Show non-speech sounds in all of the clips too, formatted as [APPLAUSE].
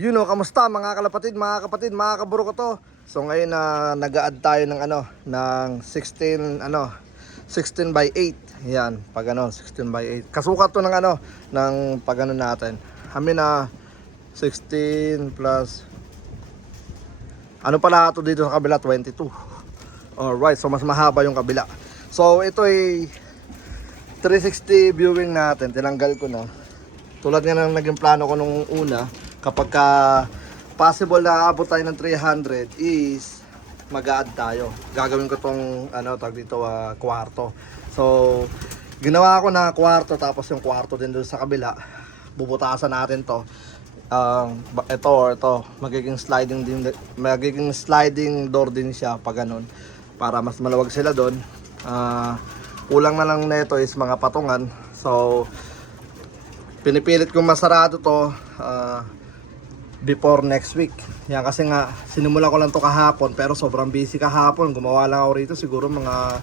You know, kamusta mga kalapatid, mga kapatid, mga kaburo ko to. So ngayon na nag-add tayo ng ano, ng 16 ano, 16 by 8. Yan, pag ano, 16 by 8. Kasukat to ng ano, ng pag ano natin. Kami na 16 plus ano pala to dito sa kabila 22. Alright, so mas mahaba yung kabila. So ito ay 360 viewing natin, tinanggal ko na. Tulad nga ng naging plano ko nung una, kapag ka possible na abot tayo ng 300 is mag-add tayo. Gagawin ko tong ano tag dito ah, kwarto. So ginawa ko na kwarto tapos yung kwarto din doon sa kabila. Bubutasan natin to. Um, ito or ito, magiging sliding din magiging sliding door din siya pag ganun para mas maluwag sila doon. Ah, kulang na lang nito is mga patungan. So pinipilit kong masarado to ah, before next week. Yan kasi nga sinimula ko lang to kahapon pero sobrang busy kahapon. Gumawa lang ako rito siguro mga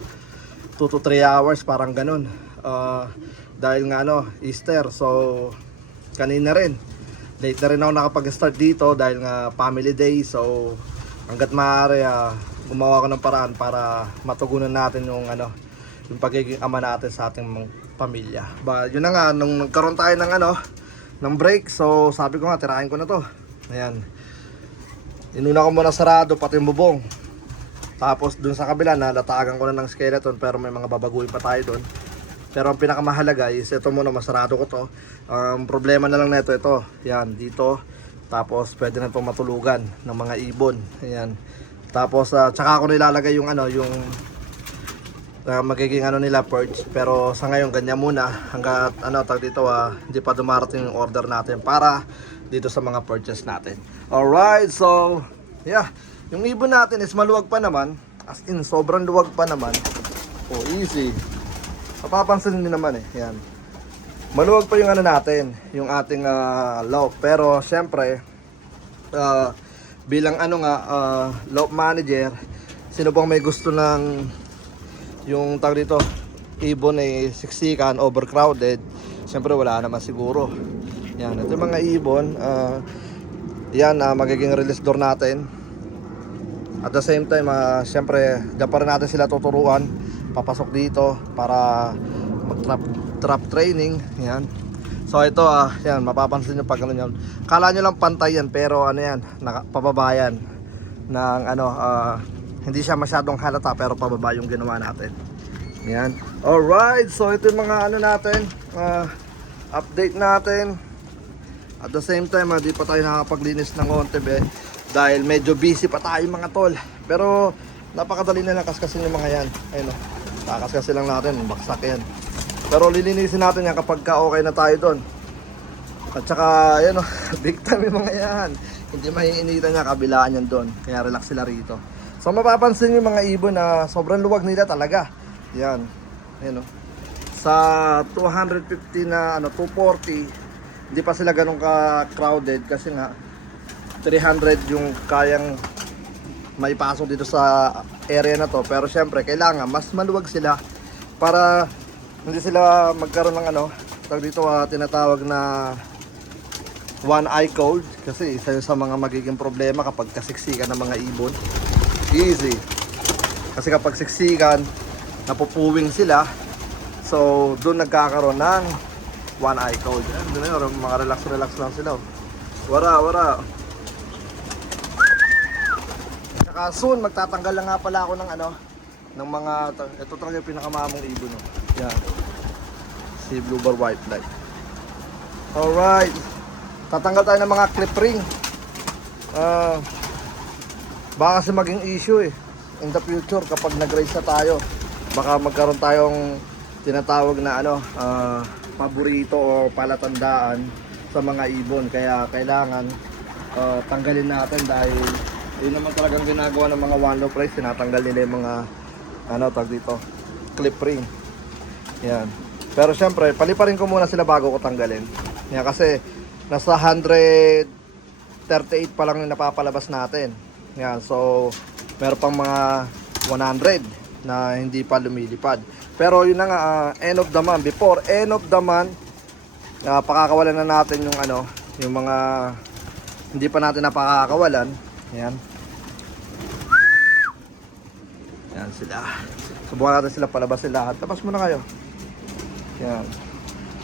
2 to 3 hours parang ganun. Ah, dahil nga ano, Easter. So kanina rin. Late na rin ako nakapag-start dito dahil nga family day. So hanggat maaari ah, gumawa ko ng paraan para matugunan natin yung ano, yung pagiging ama natin sa ating pamilya. Ba, yun na nga nung nagkaroon tayo ng ano, ng break. So sabi ko nga tirahin ko na to. Ayan. Inuna ko muna sarado pati yung bubong. Tapos dun sa kabila nalatagan ko na ng skeleton pero may mga babaguhin pa tayo doon. Pero ang pinakamahalaga is ito muna masarado ko to. Ang problema na lang nito ito. Yan dito. Tapos pwede na itong matulugan ng mga ibon. Ayan. Tapos ah, tsaka ako nilalagay yung ano yung ah, magiging ano nila perch pero sa ngayon ganyan muna hanggat ano tag dito ah, hindi pa dumarating yung order natin para dito sa mga purchase natin. Alright, so yeah, yung ibon natin is maluwag pa naman. As in, sobrang luwag pa naman. Oh, easy. Mapapansin din naman eh. Yan. Maluwag pa yung ano natin, yung ating uh, loop. Pero syempre, ah, bilang ano nga, uh, loop manager, sino bang may gusto ng yung tag dito, ibon ay siksikan, overcrowded, syempre wala naman siguro. Yan, ito yung mga ibon, ah, yan, ah, magiging release door natin. At the same time, ah, syempre, diyan pa rin natin sila tuturuan, papasok dito para mag-trap trap training, yan. So ito ah, yan, mapapansin nyo pag ano yan. Kala nyo lang pantay yan, pero ano yan, naka, pababayan ng ano, ah, hindi siya masyadong halata pero pababa yung ginawa natin. Yan. Alright, so ito yung mga ano natin, ah, update natin. At the same time, ah, di pa tayo nakapaglinis ng Ontebe dahil medyo busy pa tayo mga tol. Pero napakadali na lang kaskasin yung mga yan. Ayun o, kakaskasin lang natin, baksak yan. Pero lilinisin natin yan kapag ka okay na tayo doon. At saka, ayan o, [LAUGHS] big time yung mga yan. Hindi maiinitan niya, kabilaan yan doon. Kaya relax sila rito. So mapapansin yung mga ibon na sobrang luwag nila talaga. Yan. Ayan o. Sa 250 na, ano, 240, hindi pa sila ganun ka-crowded kasi nga 300 yung kayang maipasok dito sa area na to. Pero syempre, kailangan mas maluwag sila para hindi sila magkaroon ng ano, tawag dito ah, tinatawag na one eye cold kasi isa sa mga magiging problema kapag kasiksikan ng mga ibon. Easy. Kasi kapag siksikan, napupuwing sila. So, doon nagkakaroon ng one eye cold. Yun, mga relax relax lang sila. oh. Wara, wara. Saka soon, magtatanggal lang nga pala ako ng ano, ng mga, ito talaga yung pinakamamong ibon. No? Yan. Si Blue Bar White Light. Alright. Tatanggal tayo ng mga clip ring. Ah, baka kasi maging issue eh. In the future, kapag nag-race na tayo, baka magkaroon tayong tinatawag na ano, ah, paborito o palatandaan sa mga ibon. Kaya kailangan ah, tanggalin natin dahil yun naman talagang ginagawa ng mga one low price. Tinatanggal nila yung mga ano tag dito, clip ring. Yan. Pero syempre, paliparin ko muna sila bago ko tanggalin. Yan kasi nasa 138 pa lang yung napapalabas natin. Yan, so meron pang mga 100 na hindi pa lumilipad. Pero yun na nga, ah, end of the month. Before end of the month, uh, pakakawalan na natin yung ano, yung mga hindi pa natin napakakawalan. Yan. Yan sila. Subukan natin sila palabasin lahat. Tapos muna kayo. Yan.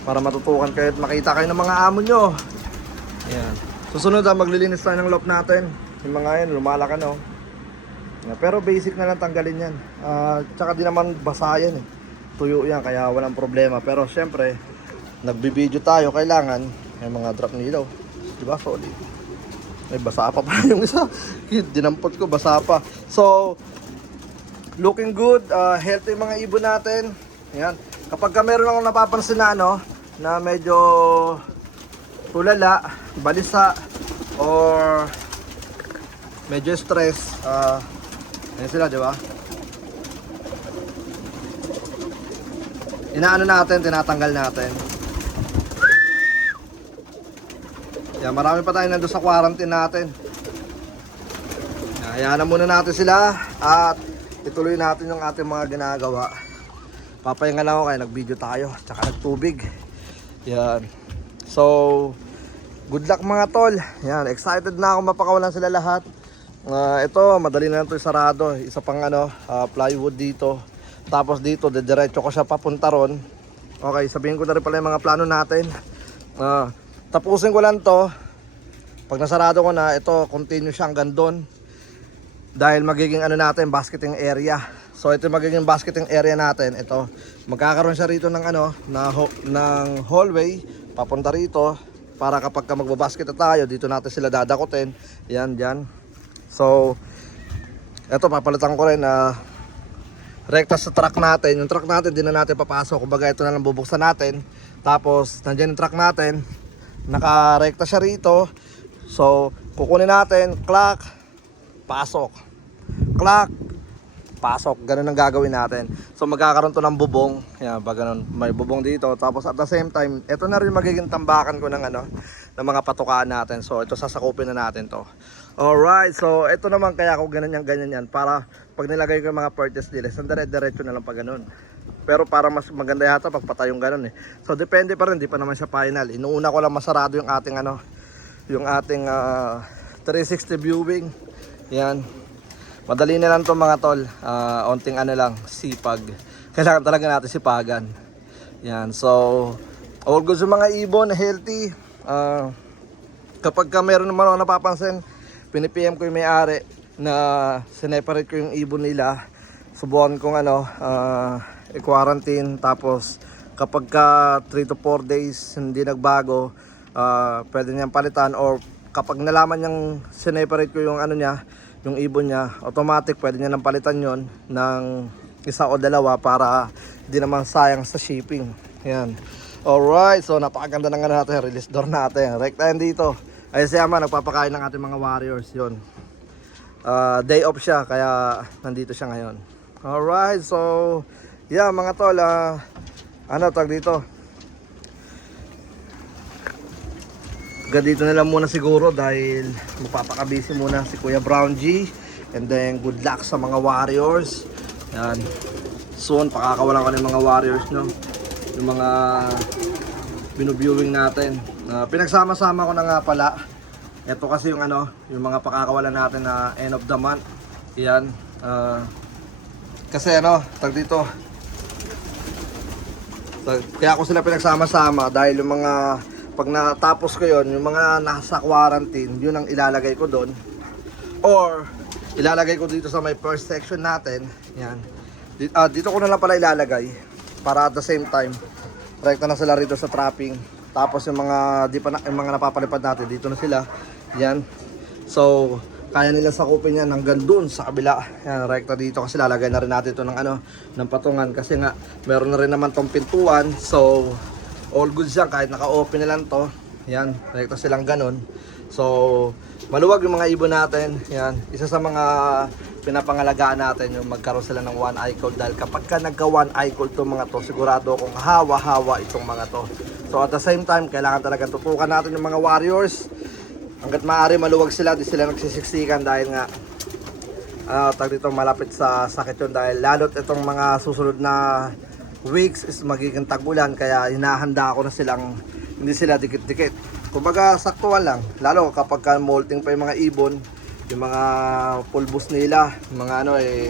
Para matutukan kayo at makita kayo ng mga amo nyo. Yan. Susunod ah, maglilinis tayo ng loft natin. Yung mga yan, lumalaka no. Yeah, pero basic na lang tanggalin yan. Ah, tsaka di naman basa yan eh. Tuyo yan, kaya walang problema. Pero syempre, nagbibideo tayo, kailangan may mga drop nilaw. Di ba? Solid. Ay, basa pa pa [LAUGHS] yung isa. Dinampot ko, basa pa. So, looking good, uh, healthy mga ibon natin. Yan. Kapag ka meron akong napapansin na ano, na medyo tulala, balisa, or medyo stress, ah, yan sila, di ba? Inaano natin, tinatanggal natin. Yan, marami pa tayo nandun sa quarantine natin. Hayaan na muna natin sila at ituloy natin yung ating mga ginagawa. Papahinga lang ako kaya nag-video tayo tsaka nagtubig. Yan. So, good luck mga tol. Yan, excited na ako mapakawalan sila lahat. Ah, ito, madali na ito sarado. Isa pang ano, ah, plywood dito. Tapos dito, dediretso ko siya papunta ron. Okay, sabihin ko na rin pala yung mga plano natin. Ah, tapusin ko lang to. Pag nasarado ko na, ito, continue siya hanggang doon dahil magiging ano natin basketing area so ito magiging basketing area natin ito magkakaroon siya rito ng ano na ho- ng hallway papunta rito para kapag ka magbabasket na tayo dito natin sila dadakutin yan yan so ito papalitan ko rin na rekta sa truck natin. Yung truck natin di na natin papasok. Kumbaga ito na lang bubuksan natin. Tapos nandiyan yung truck natin. Nakarekta siya rito. So kukunin natin. Clock. Pasok. Clock, pasok. Ganun ang gagawin natin. So magkakaroon to ng bubong. Yan, pag ganun, may bubong dito. Tapos at the same time, ito na rin magiging tambakan ko ng ano, ng mga patukaan natin. So ito sasakupin na natin to. Alright, so ito naman kaya ako ganun yan, ganyan yan. Para pag nilagay ko yung mga purchase deals, ang dire-diretso na lang pag ganun. Pero para mas maganda yata pag patayong ganun eh. So depende pa rin, di pa naman siya final. Inuuna ko lang masarado yung ating ano, yung ating ah, 360 viewing. Yan. Madali na lang to mga tol. Ah, onting ano lang, sipag. [LAUGHS] Kailangan talaga natin sipagan. Yan. So, all good sa mga ibon, healthy. Ah, kapag ka meron naman ako napapansin, pinipm ko yung may-ari na sineparate ko yung ibon nila. Subukan kong ano, ah, i-quarantine. Tapos, kapag ka 3 to 4 days hindi nagbago, ah, pwede niyang palitan or kapag nalaman niyang sineparate ko yung ano niya, yung ibon niya, automatic pwede niya nang palitan yon ng isa o dalawa para di naman sayang sa shipping. Yan. Alright, so napakaganda ng ano natin, release door natin. Rekta yan dito. Ay si Ama, nagpapakain ng ating mga warriors yon. Ah, day off siya, kaya nandito siya ngayon. Alright, so yeah mga tol, ah, ano tag dito? Hanggang dito na lang muna siguro dahil magpapakabisi muna si Kuya Brown G. And then good luck sa mga warriors. Yan. Soon pakakawalan ko ng mga warriors no. Yung mga binuviewing natin. Ah, pinagsama-sama ko na nga pala. Ito kasi yung ano, yung mga pakakawalan natin na end of the month. Yan. Ah, kasi ano, tag dito. Tag- Kaya ako sila pinagsama-sama dahil yung mga pag natapos ko yon yung mga nasa quarantine, yun ang ilalagay ko doon. Or ilalagay ko dito sa may first section natin. Yan. Dito, dito ko na lang pala ilalagay para at the same time rekta na sila rito sa trapping. Tapos yung mga di pa na, yung mga napapalipad natin dito na sila. Yan. So kaya nila sakupin yan hanggang dun sa kabila. Yan, rekta dito kasi lalagay na rin natin ito ng ano, ng patungan kasi nga meron na rin naman tong pintuan. So all good siya kahit naka-open na lang to. Yan, rekta silang ganun. So, maluwag yung mga ibon natin. Yan, isa sa mga pinapangalagaan natin yung magkaroon sila ng one eye cold dahil kapag ka nagka one eye cold to mga to, sigurado akong hawa-hawa itong mga to. So at the same time, kailangan talaga tutukan natin yung mga warriors. Hanggat maaari maluwag sila, di sila nagsisiksikan dahil nga ah tag dito malapit sa sakit yun dahil lalo't itong mga susunod na weeks is magiging tagulan kaya hinahanda ako na silang hindi sila dikit-dikit Kumbaga saktuhan lang. Lalo kapag ka molting pa yung mga ibon, yung mga pulbos nila, mga ano eh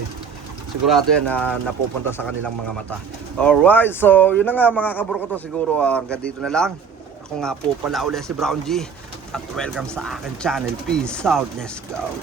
sigurado yan na napupunta sa kanilang mga mata. Alright, so yun na nga mga kaburo ko to siguro ah, hanggang dito na lang. Ako nga po pala ulit si Brown G at welcome sa akin channel. Peace out, let's go.